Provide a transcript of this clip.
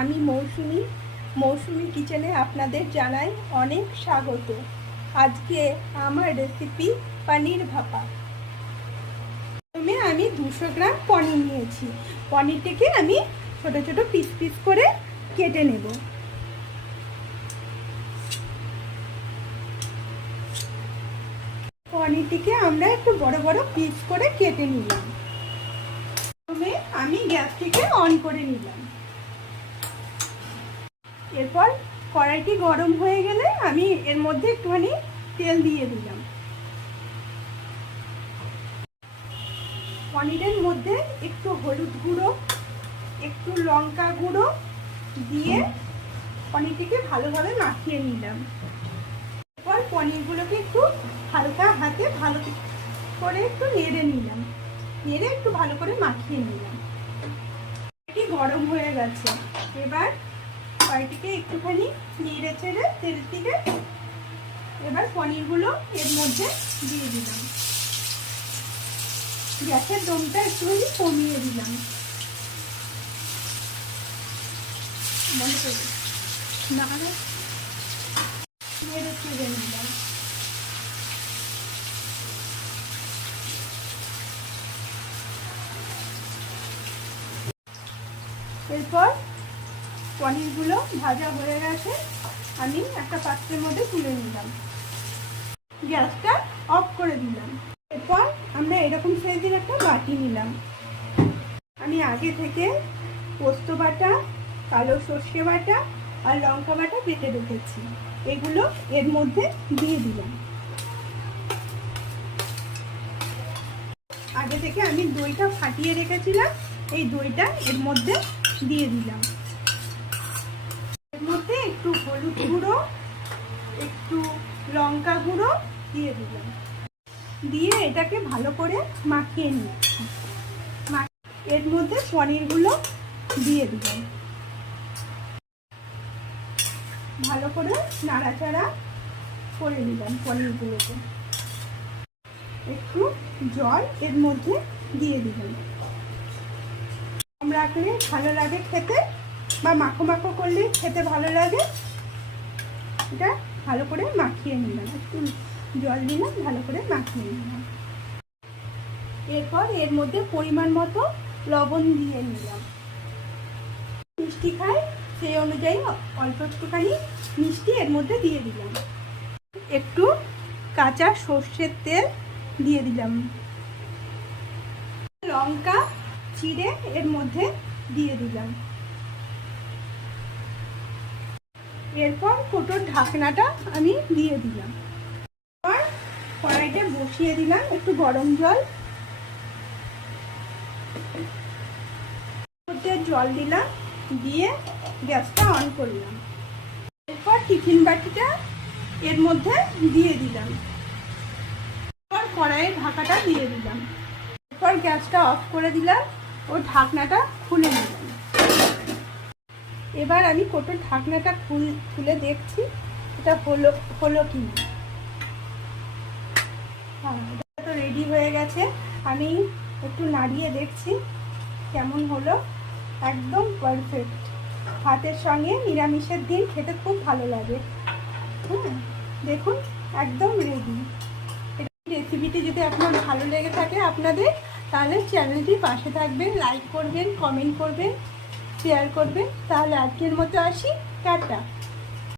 আমি মৌসুমি মৌসুমি কিচেনে আপনাদের জানাই অনেক স্বাগত। আজকে আমার রেসিপি পনির ভাপা। প্রথমে আমি দুশো গ্রাম পনির নিয়েছি। পনিরটাকে আমি ছোট ছোট পিস পিস করে কেটে নেব। পনিরটিকে আমরা একটু বড় বড় পিস করে কেটে নিলাম। প্রথমে আমি গ্যাসটিকে অন করে নিলাম। এরপর কড়াইটি গরম হয়ে গেলে আমি এর মধ্যে একটুখানি তেল দিয়ে দিলাম। পনিরের মধ্যে একটু হলুদ গুঁড়ো, একটু লঙ্কা গুঁড়ো দিয়ে পনিরটিকে ভালোভাবে মাখিয়ে নিলাম। এরপর পনিরগুলোকে একটু হালকা হাতে ভালো করে একটু নেড়ে নিলাম। নেড়ে একটু ভালো করে মাখিয়ে নিলাম। এটি গরম হয়ে গেছে। এবার কড়াইটিকে একটুখানি নেড়ে চেড়ে তেল থেকে এবার পনিরগুলো এর মধ্যে দিয়ে দিলাম। গ্যাসের দমটা একটুখানি কমিয়ে দিলাম। এরপর পনিরগুলো ভাজা হয়ে গেছে, আমি একটা পাত্রের মধ্যে তুলে নিলাম। গ্যাসটা অফ করে দিলাম। এরপর আমরা এরকম সাইজের একটা বাটি নিলাম। আমি আগে থেকে পোস্ত বাটা, কালো সর্ষে বাটা আর লঙ্কা বাটা কেটে রেখেছি। এগুলো এর মধ্যে দিয়ে দিলাম। আগে থেকে আমি দইটা ফাটিয়ে রেখেছিলাম, এই দইটা এর মধ্যে দিয়ে দিলাম। হলুদ গুঁড়ো, একটু লঙ্কা গুঁড়ো দিয়ে দিলাম। দিয়ে এটাকে ভালো করে মাখিয়ে নিচ্ছি এর মধ্যে পনিরগুলো দিয়ে দিলাম। ভালো করে নাড়াচাড়া করে দিলাম পনিরগুলোকে একটু জল এর মধ্যে দিয়ে দিলাম। আমরা রাখলে ভালো লাগে খেতে বা মাখো মাখো করলে খেতে ভালো লাগে। এটা ভালো করে মাখিয়ে নিলাম। একটু জল দিলাম, ভালো করে মাখিয়ে নিলাম। এরপর এর মধ্যে পরিমাণ মতো লবণ দিয়ে নিলাম। মিষ্টি খাই, সেই অনুযায়ী অল্প একটুখানি মিষ্টি এর মধ্যে দিয়ে দিলাম। একটু কাঁচা সর্ষের তেল দিয়ে দিলাম। লঙ্কা চিড়ে এর মধ্যে দিয়ে দিলাম। এরপর কোটোর ঢাকনাটা আমি দিয়ে দিলাম। এরপর কড়াইতে বসিয়ে দিলাম একটু গরম জল। জল দিলাম, দিয়ে গ্যাসটা অন করলাম। এরপর টিফিন বাটিটা এর মধ্যে দিয়ে দিলাম। এরপর কড়াইয়ের ঢাকাটা দিয়ে দিলাম। এরপর গ্যাসটা অফ করে দিলাম ও ঢাকনাটা খুলে নিলাম। এবার আমি কোটোর ঢাকনাটা খুল খুলে দেখছি এটা হলো হলো কি না। হ্যাঁ, এটা তো রেডি হয়ে গেছে। আমি একটু নাড়িয়ে দেখছি কেমন হলো। একদম পারফেক্ট ভাতের সঙ্গে নিরামিষের দিন খেতে খুব ভালো লাগে। হ্যাঁ দেখুন একদম রেডি রেসিপিটি যদি আপনার ভালো লেগে থাকে আপনাদের তাহলে চ্যানেলটি পাশে থাকবেন লাইক করবেন কমেন্ট করবেন। শেয়ার করবেন তাহলে আজকের মতো আসি টাটা।